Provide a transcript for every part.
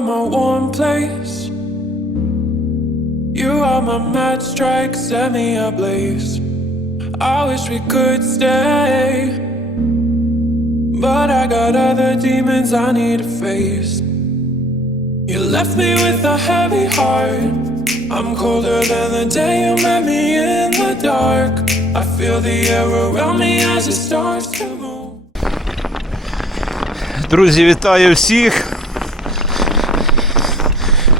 are my warm place. You are my mad strike, set me ablaze. I wish we could stay. But I got other demons I need to face. You left me with a heavy heart. I'm colder than the day you met me in the dark. I feel the air around me as it starts to move. Друзі, вітаю всіх.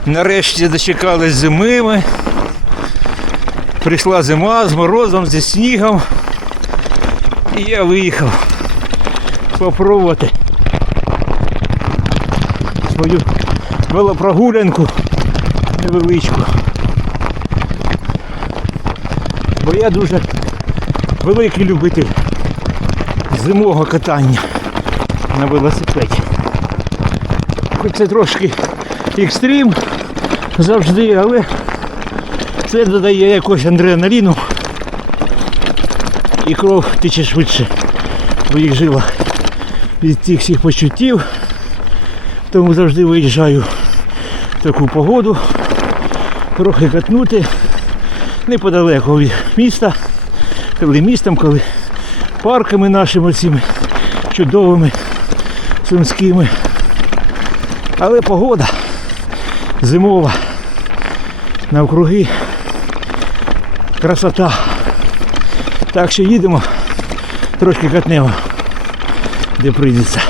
Нарешті дочекались зими. ми. Прийшла зима з морозом, зі снігом. І я виїхав попробувати свою велопрогулянку невеличку. Бо я дуже великий любитель зимового катання на велосипеді. Хоч це трошки екстрім завжди, але це додає якогось адреналіну і кров тече швидше в моїх жилах від цих всіх почуттів. Тому завжди виїжджаю в таку погоду, трохи катнути неподалеко від міста, коли містом, коли парками нашими цими чудовими сумськими. Але погода зимова. Навкруги красота. Так що їдемо, трошки катнемо, де прийдеться.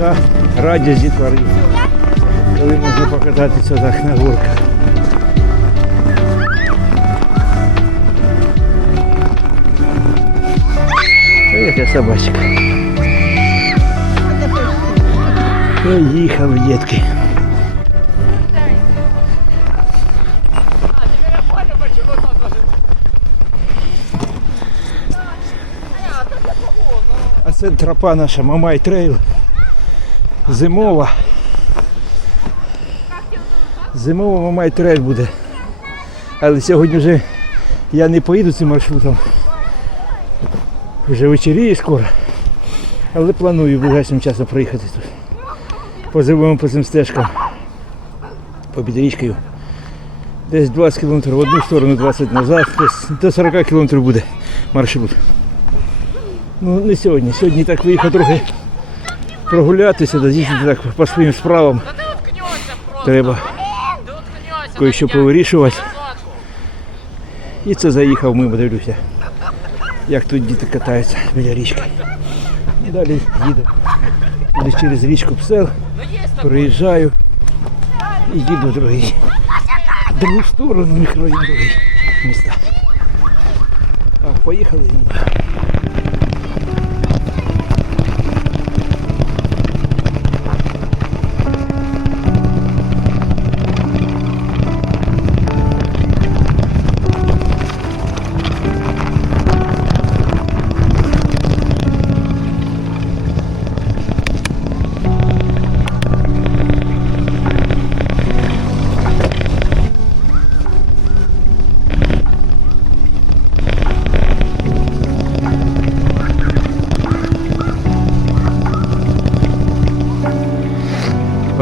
Така радість дітвори, коли можна покататися так на горках. Яка собачка. Поїхали, дітки. А це тропа наша Мамай трейл. Зимова. Зимова Мамай трейл буде. Але сьогодні вже я не поїду цим маршрутом. Вже вечеріє скоро. Але планую ближайшим часом проїхати тут. По зимовим по цим стежкам. По підрічкою. Десь 20 км в одну сторону, 20 назад, десь до 40 км буде маршрут. Ну не сьогодні. Сьогодні так виїхав трохи прогулятися, да з'їздити так по своїм справам. Треба кое-що повирішувати. І це заїхав мимо, дивлюся. Як тут діти катаються біля річки. І далі їду. Десь через річку Псел, Ну проїжджаю і їду в другий. В другу сторону мікрорайон другий міста. Так, поїхали.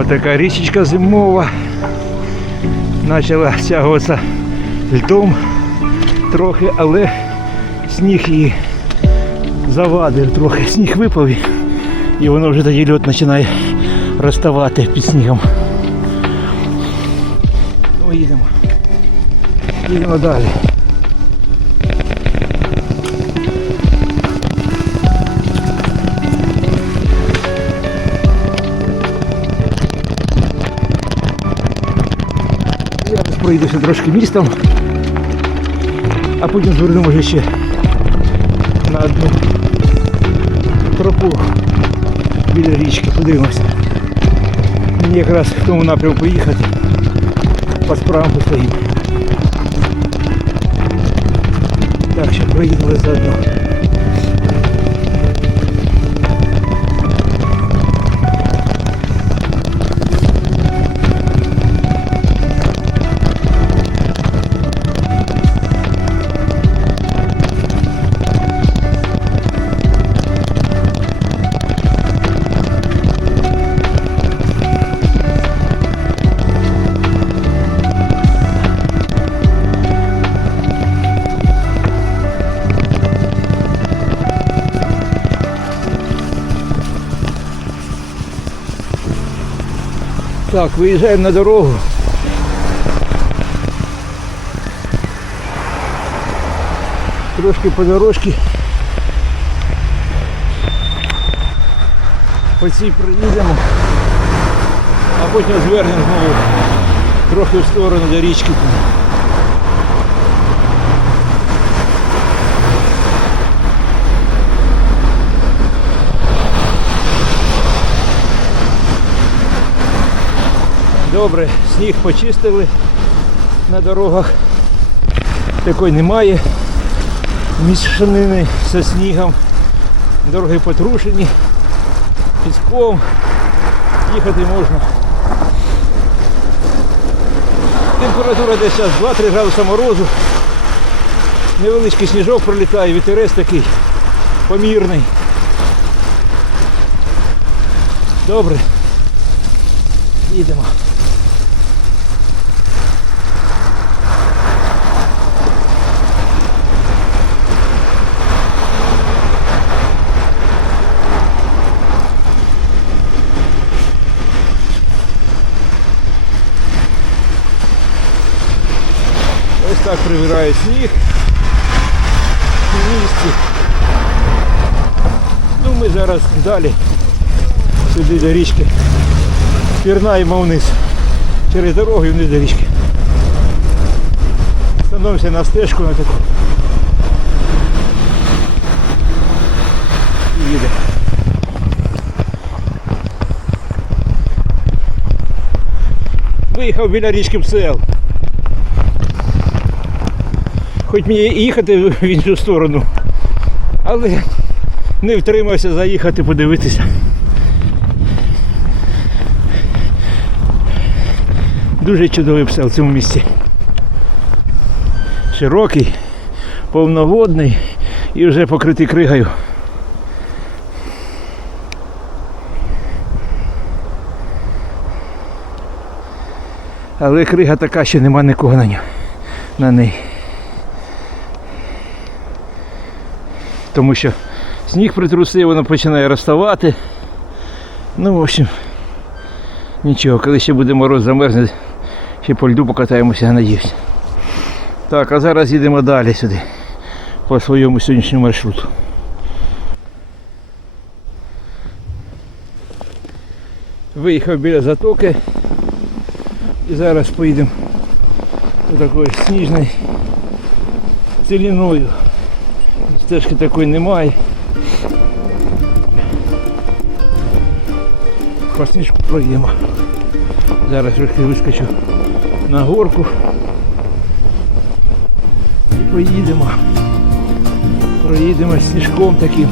Отака річечка зимова. Почала стягуватися льдом трохи, але сніг її завадив трохи. Сніг випав і- воно вже тоді льод починає розставати під снігом. Ну, їдемо. Їдемо далі. Я пройдуся трошки містом, а потім зверну може ще на одну тропу біля річки, подивимося. Мені якраз в тому напрямку їхати по справам своїм. Так, що проїхали заодно. Так, виїжджаємо на дорогу. Трошки по дорожці. По цій приїдемо, а потім звернемо знову трохи в сторону до річки. Добре, сніг почистили на дорогах. Такої немає. Мішанини зі снігом. Дороги потрушені, піском. Їхати можна. Температура десь зараз 2-3 градуси морозу. Невеличкий сніжок пролітає, вітерець такий помірний. Добре. Їдемо. Так прибирає сніг в місті. Ну ми зараз далі сюди до річки. Пірнаємо вниз через дорогу і вниз до річки. Становимося на стежку на таку. І їдемо. Виїхав біля річки Псел. Хоч мені їхати в іншу сторону, але не втримався заїхати, подивитися. Дуже чудовий псел в цьому місці. Широкий, повноводний і вже покритий кригою. Але крига така, що нема нікого на ньому. На неї. Тому що сніг притрусив, воно починає розставати. Ну, в общем, нічого, коли ще буде мороз замерзне, ще по льду покатаємося, я надіюсь. Так, а зараз їдемо далі сюди, по своєму сьогоднішньому маршруту. Виїхав біля затоки і зараз поїдемо до такої сніжної ціліною. Стежки такої немає. По сніжку пройдемо. Зараз трохи вискочу на горку. І поїдемо. Проїдемо сніжком таким.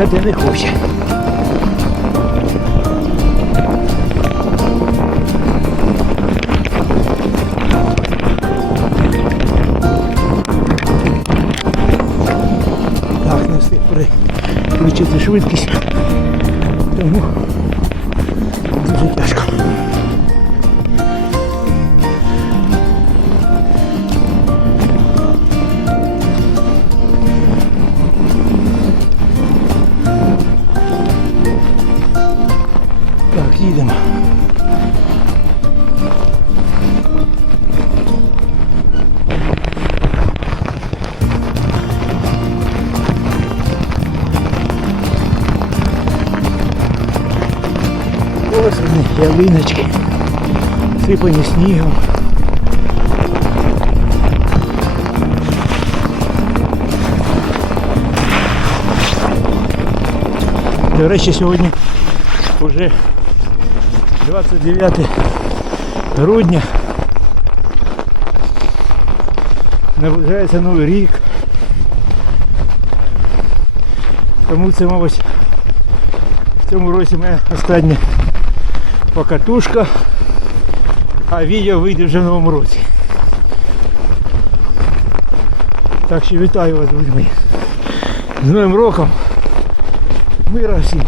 Їхати не хоче. Так, не встиг переключити швидкість. Вони, ялиночки, сипані снігом. До речі, сьогодні вже 29 грудня. Наближається Новий рік. Тому це, мабуть, в цьому році моя остання покатушка, а відео вийде вже в новому році. Так що вітаю вас, друзі мої. З Новим роком! Мира всім,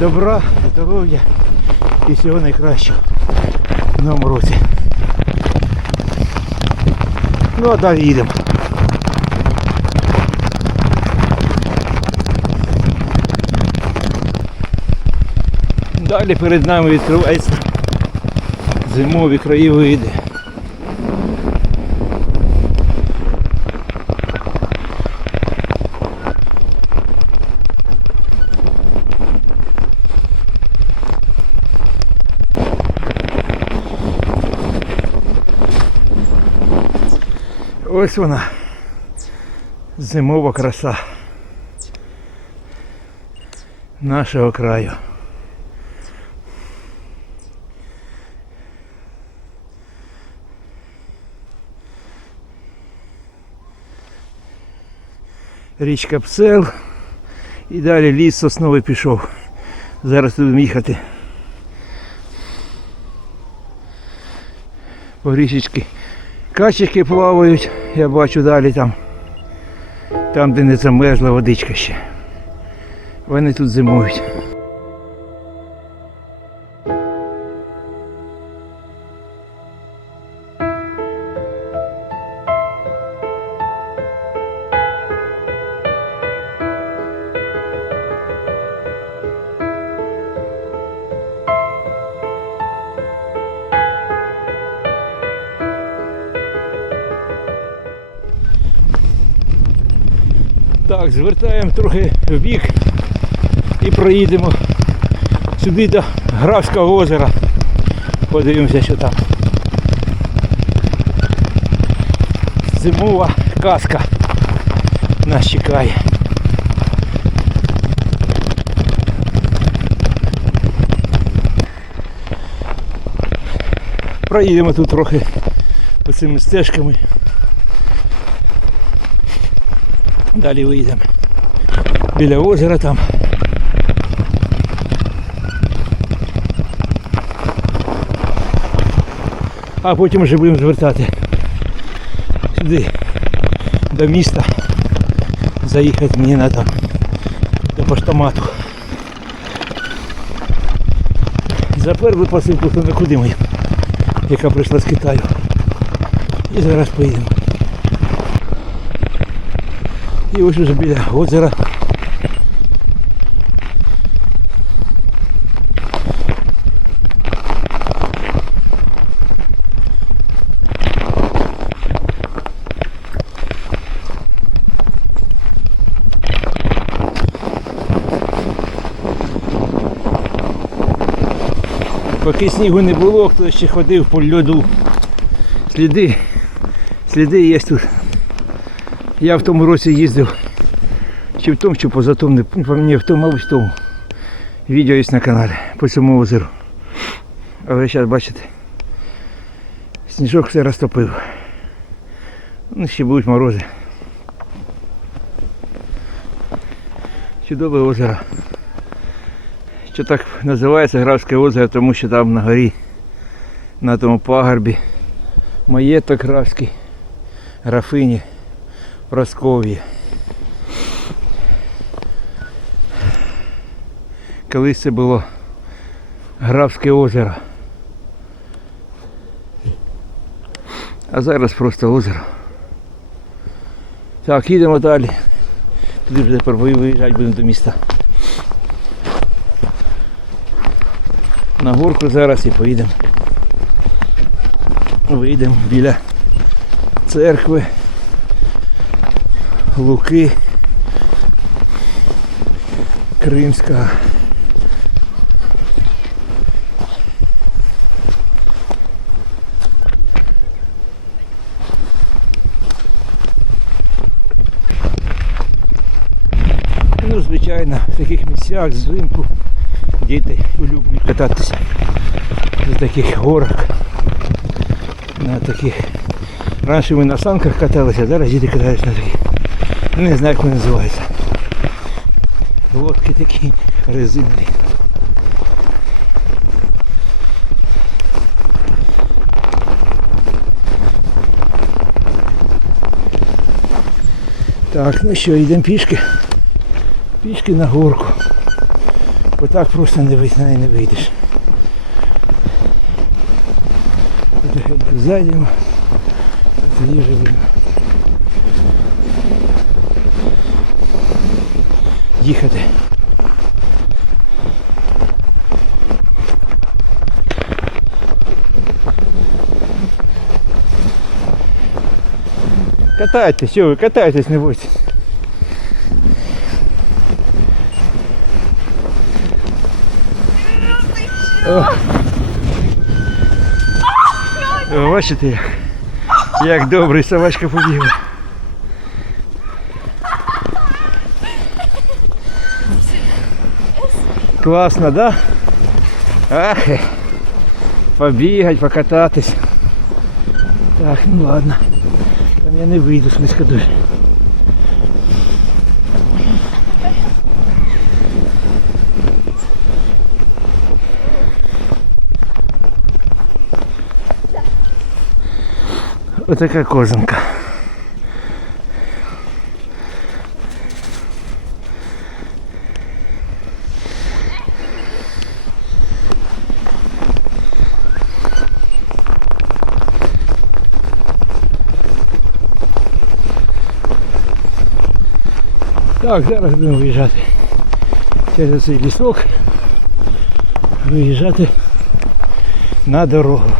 добра, здоров'я і всього найкращого в новому році. Ну а далі їдемо. Далі перед нами відкриваються зимові краєвиди. Ось вона. Зимова краса нашого краю. Річка Псел. І далі ліс сосновий пішов. Зараз будемо їхати. По річечки Качечки плавають, я бачу далі там. Там, де не замерзла водичка ще. Вони тут зимують. Так, звертаємо трохи в бік і проїдемо сюди до Графського озера. Подивимося, що там. Зимова казка нас чекає. Проїдемо тут трохи по цими стежками. Далі вийдемо. Біля озера там. А потім вже будемо звертати сюди, до міста. Заїхати мені на там до поштомату. Заперли посилку то не мою, яка прийшла з Китаю. І зараз поїдемо. І ось уже біля озера. Поки снігу не було, хто ще ходив по льоду. Сліди, сліди є тут. Я в тому році їздив. Чи в тому, чи поза тому, не пам'ятаю, в тому, мабуть, в тому. Відео є на каналі по цьому озеру. Але зараз бачите, сніжок все розтопив. Ну, ще будуть морози. Чудове озеро. Що так називається Графське озеро, тому що там на горі, на тому пагорбі, маєток графський, графині Просков'ї. Колись це було Графське озеро. А зараз просто озеро. Так, їдемо далі. Туди вже тепер виїжджати будемо до міста. на горку зараз і поїдемо. Вийдемо біля церкви, Луки Кримська. Ну, звичайно, в таких місцях взимку діти улюблюють кататися на таких горах. На таких. Раніше ми на санках каталися, зараз діти катаються на таких. Не знаю, як вони називаються. Лодки такі резинові. Так, ну що, йдемо пішки. Пішки на горку. Бо так просто не вийти, неї не вийдеш. Потихеньку зайдемо, тоді. Їхати. Катайтесь, що ви, катайтесь, не бойтесь. Бачите, як добрий собачка побігла. Класно, да? Ах, е. побігать, покататись. Так, ну ладно. Там я не вийду з низькодолі. Отака кожанка. Так, зараз будемо виїжджати через цей лісок, виїжджати на дорогу.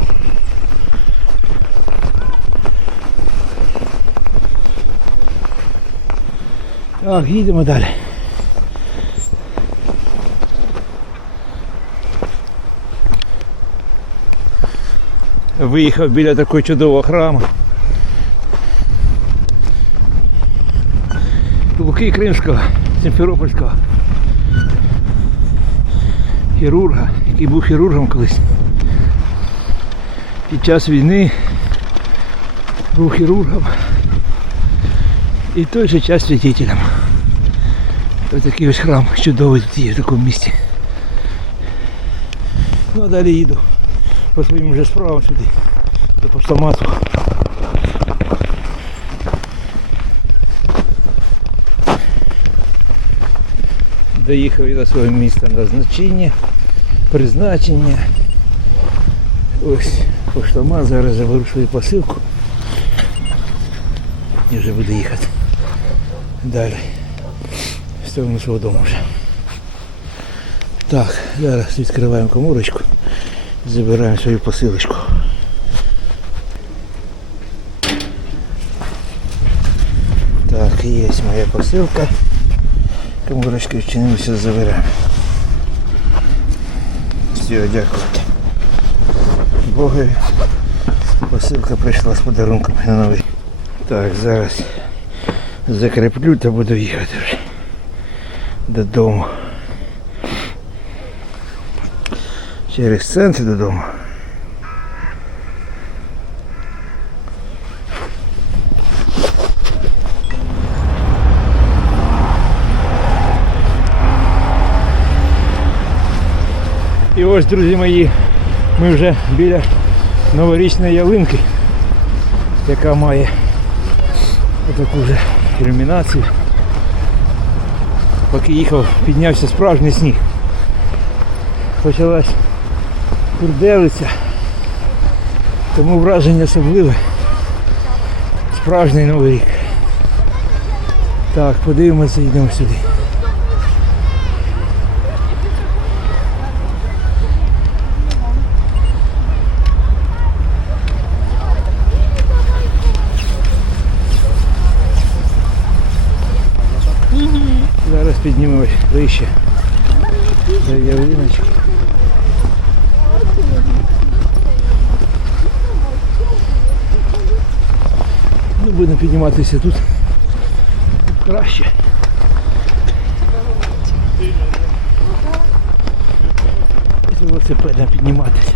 Так, їдемо далі. Виїхав біля такого чудового храму. Луки Кримського, Симферопольського. Хірурга, який був хірургом колись. Під час війни був хірургом і той же час святителем. Ось такий ось храм чудовий тут є в такому місці. Ну а далі їду по своїм вже справам сюди, до поштомату. Доїхав я до свого міста назначення, призначення. Ось поштомат, зараз заберу свою посилку. І вже буду їхати. Далі. В сторону свого дому вже. Так, зараз відкриваємо коморочку. Забираємо свою посилочку. Так, є моя посилка. Коморочку вчинилися, забираємо. Все, дякую. Богові. Посилка прийшла з подарунком на новий. Так, зараз закріплю та буду їхати вже додому. Через центр додому. Ось, друзі мої, ми вже біля новорічної ялинки, яка має таку вже ілюмінацію. Поки їхав, піднявся справжній сніг. Почалась курделиця, тому враження особливе. Справжній новий рік. Так, подивимося, йдемо сюди. Ближче. До ялиночки. Ну, будемо підніматися тут краще. Велосипедом підніматися.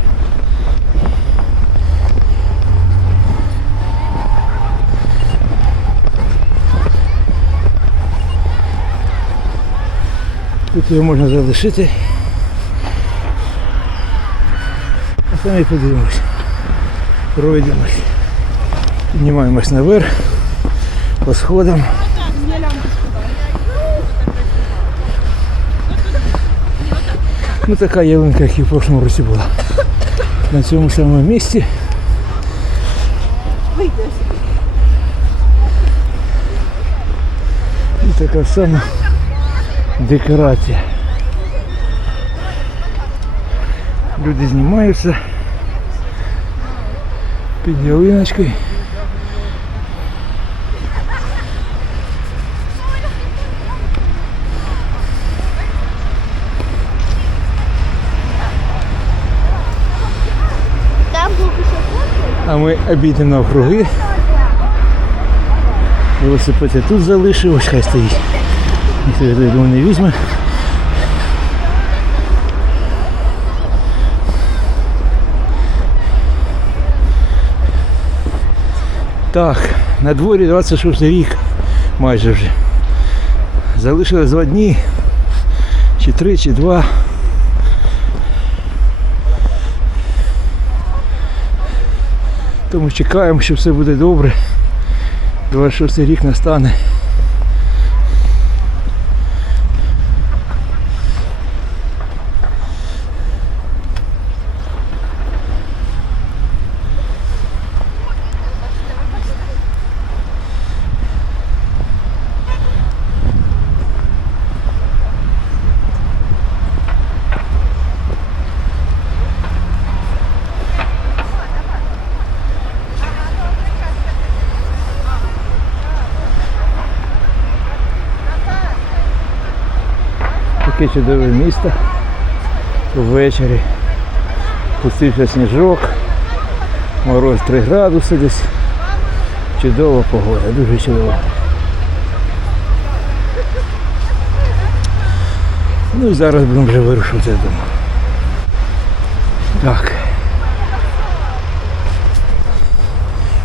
Тут його можна залишити. А самі подивимось. Пройдемось. Піднімаємось наверх по сходам. Ну така ялинка, як і в прошлому році була. На цьому самому місці. І така сама Декорація. Люди знімаються під ялиночкою. А ми обійдемо навкруги. Велосипед тут залишив, ось хай стоїть. Ніхто я думаю, не візьме. Так, на дворі 26 рік майже вже. Залишилось два дні, чи три, чи два. Тому чекаємо, що все буде добре. 26 рік настане. Таке чудове місто. Ввечері пустився сніжок, мороз 3 градуси десь. Чудова погода, дуже чудова. Ну і зараз будемо вже вирушувати додому. Так.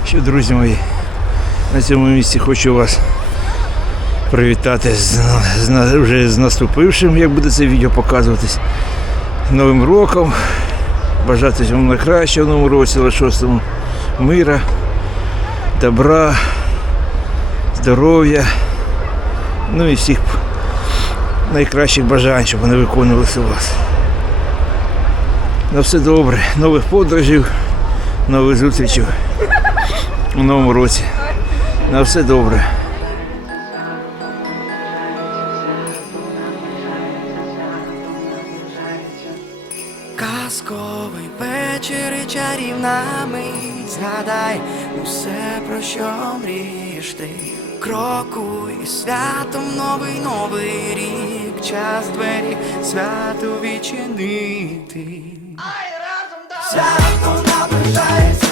Що, друзі мої, на цьому місці хочу вас привітати з, з, вже з наступившим, як буде це відео показуватись, Новим роком. Бажати всьому найкраще в новому році, 26-му мира, добра, здоров'я, ну і всіх найкращих бажань, щоб вони виконувалися у вас. На все добре, нових подорожів, нових зустрічей у новому році. На все добре. Із святом новий новий рік. Час двері свято відчинити. Свято наближається,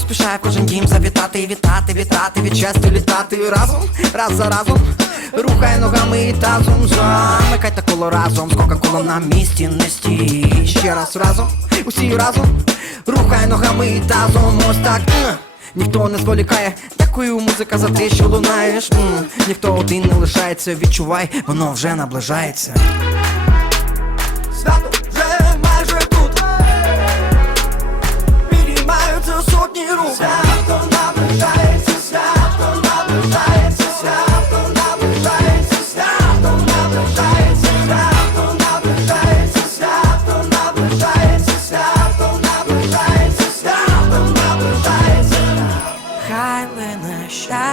поспішає кожен дім завітати і вітати, вітати, від щастя літати разом, раз за разом. Рухай ногами і тазом, замикайте коло разом, з кока-колом на місці, не стій. Ще раз разом, усі разом, рухай ногами і тазом, ось так. Ніхто не зволікає, дякую, музика за те, що лунаєш. Ніхто один не лишається, відчувай, воно вже наближається.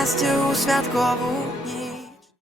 щастя у святкову.